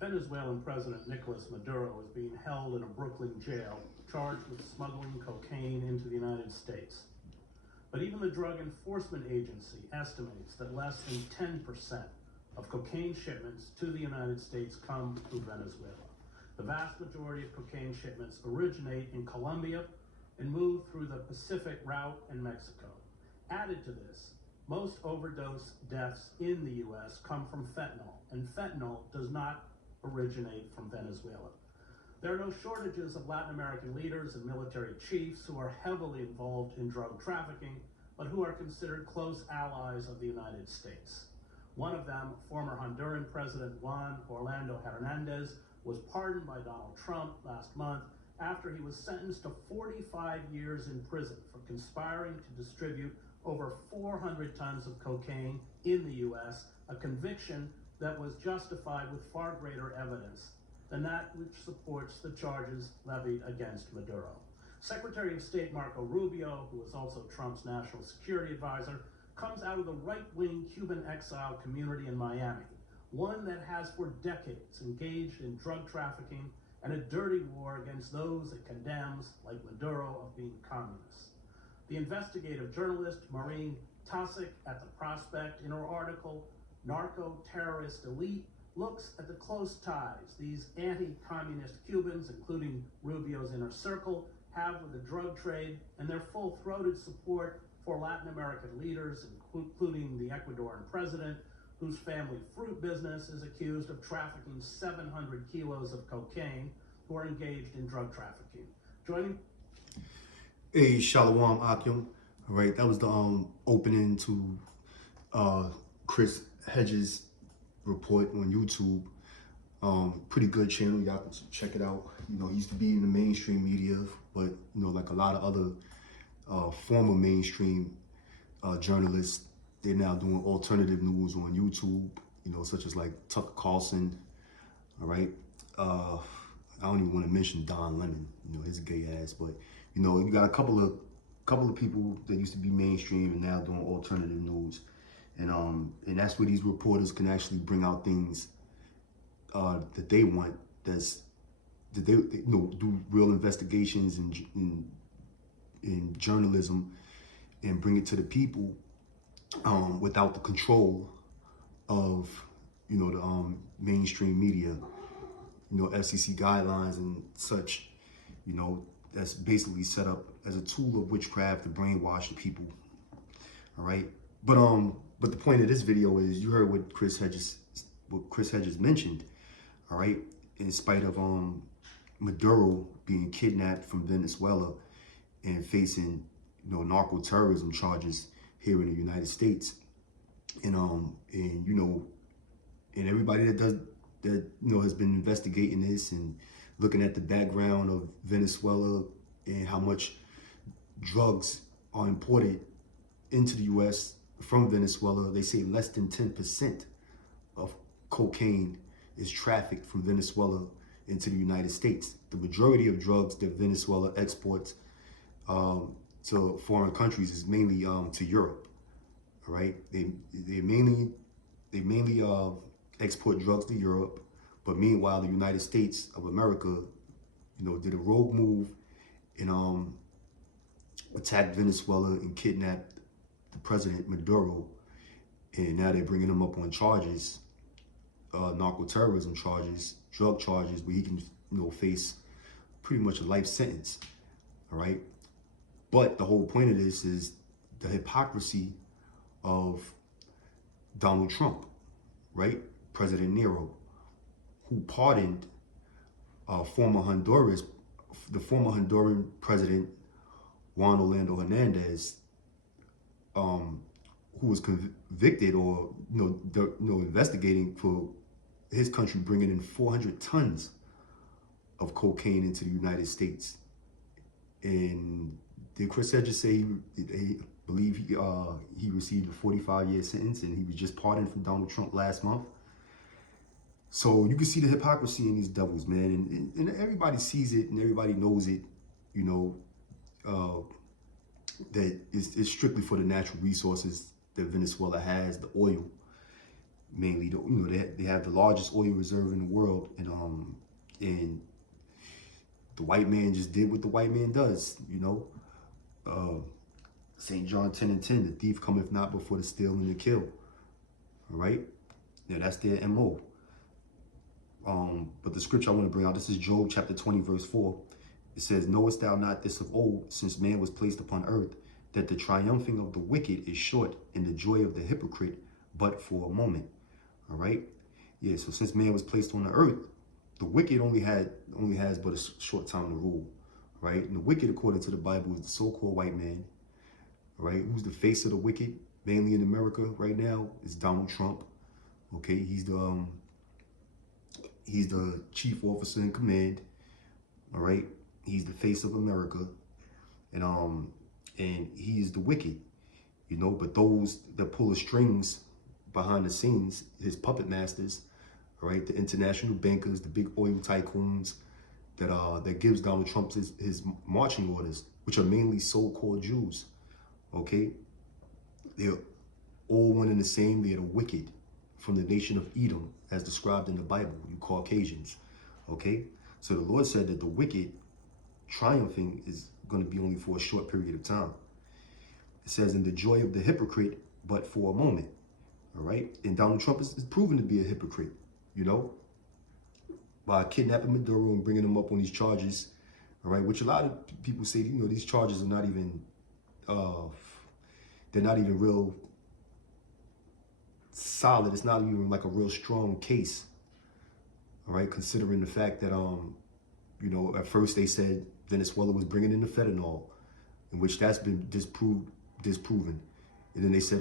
Venezuelan President Nicolas Maduro is being held in a Brooklyn jail, charged with smuggling cocaine into the United States. But even the Drug Enforcement Agency estimates that less than 10% of cocaine shipments to the United States come through Venezuela. The vast majority of cocaine shipments originate in Colombia and move through the Pacific route in Mexico. Added to this, most overdose deaths in the U.S. come from fentanyl, and fentanyl does not originate from Venezuela. There are no shortages of Latin American leaders and military chiefs who are heavily involved in drug trafficking, but who are considered close allies of the United States. One of them, former Honduran President Juan Orlando Hernandez, was pardoned by Donald Trump last month after he was sentenced to 45 years in prison for conspiring to distribute over 400 tons of cocaine in the U.S., a conviction that was justified with far greater evidence than that which supports the charges levied against Maduro. Secretary of State Marco Rubio, who is also Trump's national security advisor, comes out of the right-wing Cuban exile community in Miami, one that has for decades engaged in drug trafficking and a dirty war against those it condemns, like Maduro, of being communists. The investigative journalist Maureen Tasic at The Prospect, in her article, Narco-Terrorist Elite, looks at the close ties these anti-communist Cubans, including Rubio's inner circle, have with the drug trade and their full-throated support for Latin American leaders, including the Ecuadorian president, whose family fruit business is accused of trafficking 700 kilos of cocaine, who are engaged in drug trafficking. Joining. Hey, Shalom Akim. All right, that was the opening to Chris Hedges' report on YouTube. Pretty good channel, y'all can check it out. You know, he used to be in the mainstream media, but you know, like a lot of other former mainstream journalists, they're now doing alternative news on YouTube, you know, such as like Tucker Carlson. All right, I don't even want to mention Don Lemon, you know, his gay ass, but you know, you got a couple of people that used to be mainstream and now doing alternative news, and that's where these reporters can actually bring out things that they want, that they you know, do real investigations in journalism and bring it to the people without the control of, you know, the mainstream media, you know, FCC guidelines and such, you know, that's basically set up as a tool of witchcraft to brainwash the people. All right, but the point of this video is, you heard what Chris Hedges mentioned. All right, in spite of Maduro being kidnapped from Venezuela and facing, you know, narco-terrorism charges here in the United States, and you know, and everybody that you know has been investigating this and looking at the background of Venezuela and how much drugs are imported into the U.S. from Venezuela, they say less than 10% of cocaine is trafficked from Venezuela into the United States. The majority of drugs that Venezuela exports to foreign countries is mainly to Europe. All right, they mainly export drugs to Europe, but meanwhile the United States of America, you know, did a rogue move and attacked Venezuela and kidnapped the president Maduro, and now they're bringing him up on charges, narco-terrorism charges, drug charges, where he can, you know, face pretty much a life sentence. All right, but the whole point of this is the hypocrisy of Donald Trump, right? President Nero, who pardoned the former Honduran president Juan Orlando Hernandez, who was convicted or investigating for his country bringing in 400 tons of cocaine into the United States. And did Chris Hedges say he believe he received a 45-year sentence, and he was just pardoned from Donald Trump last month? So you can see the hypocrisy in these devils, man, and everybody sees it and everybody knows it, you know, that it's strictly for the natural resources that Venezuela has, the oil. mainly, they have the largest oil reserve in the world, and the white man just did what the white man does, Uh, St. John 10:10, the thief cometh not before to steal and to kill. All right? Yeah, that's their MO. But the scripture I want to bring out, this is Job chapter 20, verse 4. It says, knowest thou not this of old, since man was placed upon earth, that the triumphing of the wicked is short, and the joy of the hypocrite but for a moment. All right? Yeah, so since man was placed on the earth, the wicked only has but a short time to rule. Right? And the wicked, according to the Bible, is the so-called white man. Right? Who's the face of the wicked, mainly in America right now, is Donald Trump. Okay, he's the chief officer in command. All right, he's the face of America, and he is the wicked, But those that pull the strings behind the scenes, his puppet masters, all right, the international bankers, the big oil tycoons, that gives Donald Trump his marching orders, which are mainly so-called Jews. Okay, they're all one and the same. They're the wicked from the nation of Edom, as described in the Bible, you Caucasians. Okay, so the Lord said that the wicked triumphing is going to be only for a short period of time. It says, in the joy of the hypocrite, but for a moment. All right, and Donald Trump is proven to be a hypocrite, by kidnapping Maduro and bringing him up on these charges. All right, which a lot of people say, these charges are not even, they're not even real solid. It's not even like a real strong case. All right, considering the fact that, at first they said Venezuela was bringing in the fentanyl, in which that's been disproven. And then they said,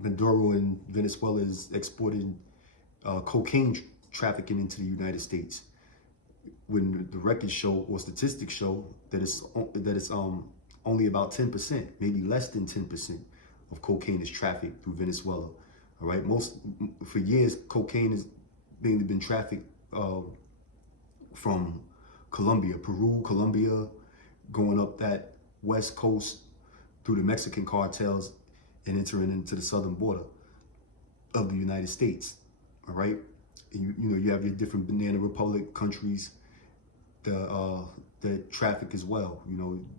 Maduro and Venezuela is exporting cocaine trafficking into the United States, when the records show or statistics show that it's only about 10%, maybe less than 10% of cocaine is trafficked through Venezuela. All right, for years cocaine has mainly been trafficked from Peru, Colombia, going up that west coast through the Mexican cartels and entering into the southern border of the United States. All right, and you have your different banana republic countries that traffic as well.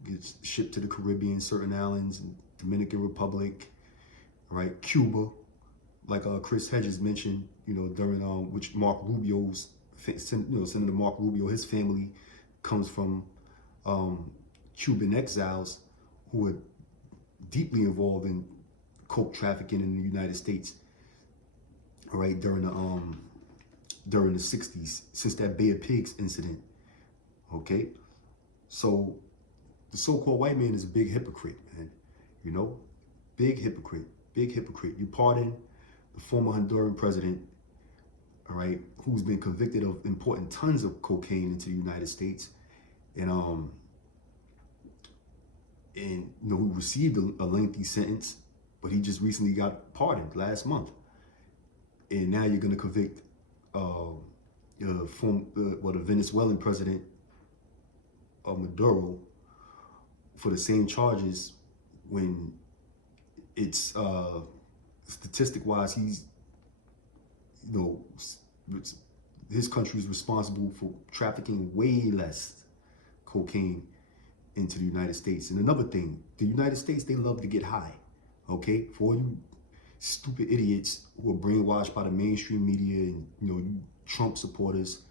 It's shipped to the Caribbean, certain islands, and Dominican Republic. All right, Cuba, like Chris Hedges mentioned, during which Mark Rubio's, Senator Mark Rubio, his family comes from Cuban exiles who were deeply involved in coke trafficking in the United States. All right, during the 60s, since that Bay of Pigs incident. Okay, so the so-called white man is a big hypocrite, man. Big hypocrite, big hypocrite. You pardon the former Honduran president, all right, who's been convicted of importing tons of cocaine into the United States, and who received a lengthy sentence, but he just recently got pardoned last month. And now you're going to convict the Venezuelan president Maduro for the same charges, when it's statistic-wise, he's, his country is responsible for trafficking way less cocaine into the United States. And another thing, the United States, they love to get high. Okay, for all you stupid idiots who are brainwashed by the mainstream media and you Trump supporters,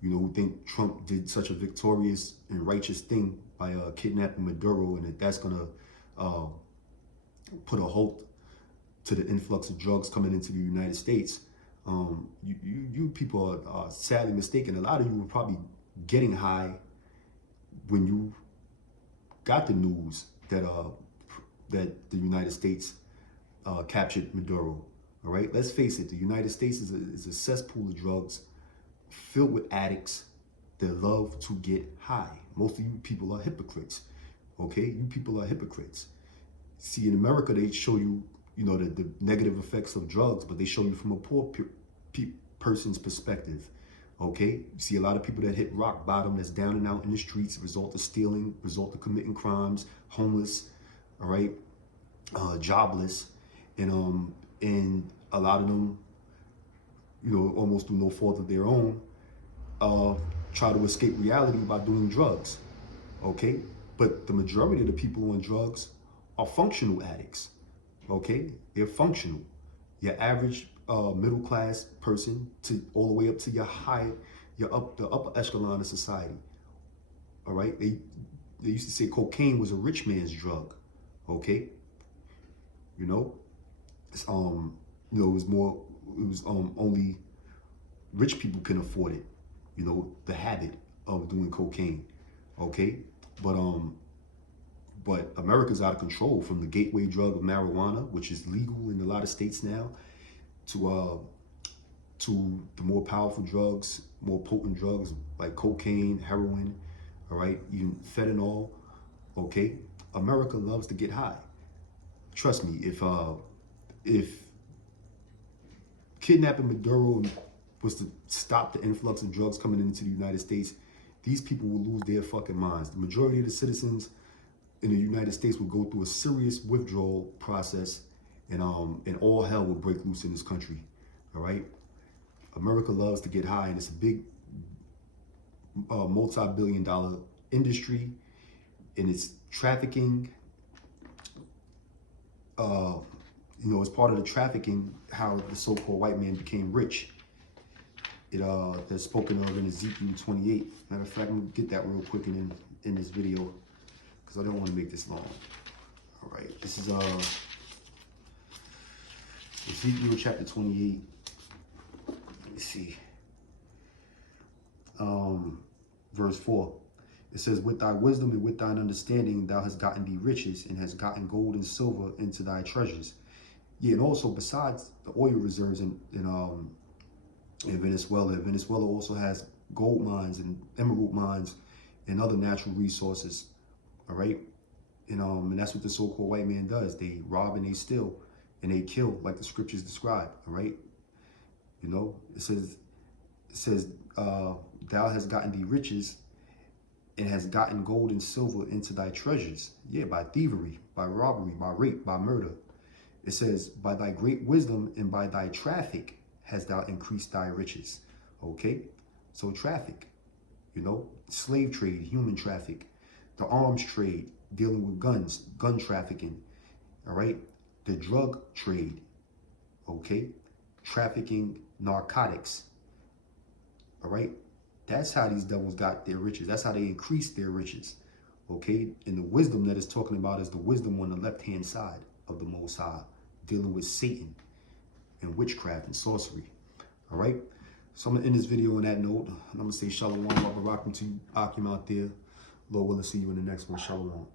who think Trump did such a victorious and righteous thing by kidnapping Maduro, and that's gonna put a halt to the influx of drugs coming into the United States. You people are sadly mistaken. A lot of you were probably getting high when you got the news that the United States captured Maduro. All right, let's face it. The United States is a cesspool of drugs filled with addicts that love to get high. Most of you people are hypocrites. Okay, you people are hypocrites. See, in America, they show you, the negative effects of drugs, but they show you from a poor person's perspective. Okay, you see a lot of people that hit rock bottom, that's down and out in the streets, result of stealing, result of committing crimes, homeless, all right, jobless, and and a lot of them, you know, almost through no fault of their own, try to escape reality by doing drugs, okay? But the majority of the people on drugs are functional addicts, okay? They're functional. Your average middle class person to all the way up to the upper echelon of society, all right? They used to say cocaine was a rich man's drug, okay? You know, it's, you know, it was only rich people can afford it, you know, the habit of doing cocaine, okay? But America's out of control, from the gateway drug of marijuana, which is legal in a lot of states now, to the more powerful drugs, more potent drugs like cocaine, heroin, all right, even fentanyl, okay? America loves to get high. Trust me, if kidnapping Maduro was to stop the influx of drugs coming into the United States, these people will lose their fucking minds. The majority of the citizens in the United States will go through a serious withdrawal process, and all hell will break loose in this country, all right? America loves to get high, and it's a big multi-billion-dollar industry, and it's trafficking. You know, as part of the trafficking, how the so-called white man became rich. That's spoken of in Ezekiel 28. Matter of fact, I'm gonna get that real quick in this video, because I don't want to make this long. All right, this is Ezekiel chapter 28. Let me see. Verse 4. It says, with thy wisdom and with thine understanding, thou hast gotten thee riches, and hast gotten gold and silver into thy treasures. Yeah, and also besides the oil reserves in Venezuela, Venezuela also has gold mines and emerald mines and other natural resources. All right, and that's what the so-called white man does. They rob and they steal and they kill, like the scriptures describe. All right, you know, it says, thou hast gotten thee riches, and has gotten gold and silver into thy treasures. Yeah, by thievery, by robbery, by rape, by murder. It says, by thy great wisdom and by thy traffic hast thou increased thy riches. Okay, so traffic, you know, slave trade, human traffic, the arms trade, dealing with guns, gun trafficking, all right, the drug trade, okay, trafficking narcotics, all right. That's how these devils got their riches. That's how they increased their riches, okay? And the wisdom that it's talking about is the wisdom on the left-hand side of the Most High, dealing with Satan and witchcraft and sorcery, all right? So I'm going to end this video on that note. And I'm going to say shalom, Barak to Akim out there. Lord willing, see you in the next one. Shalom.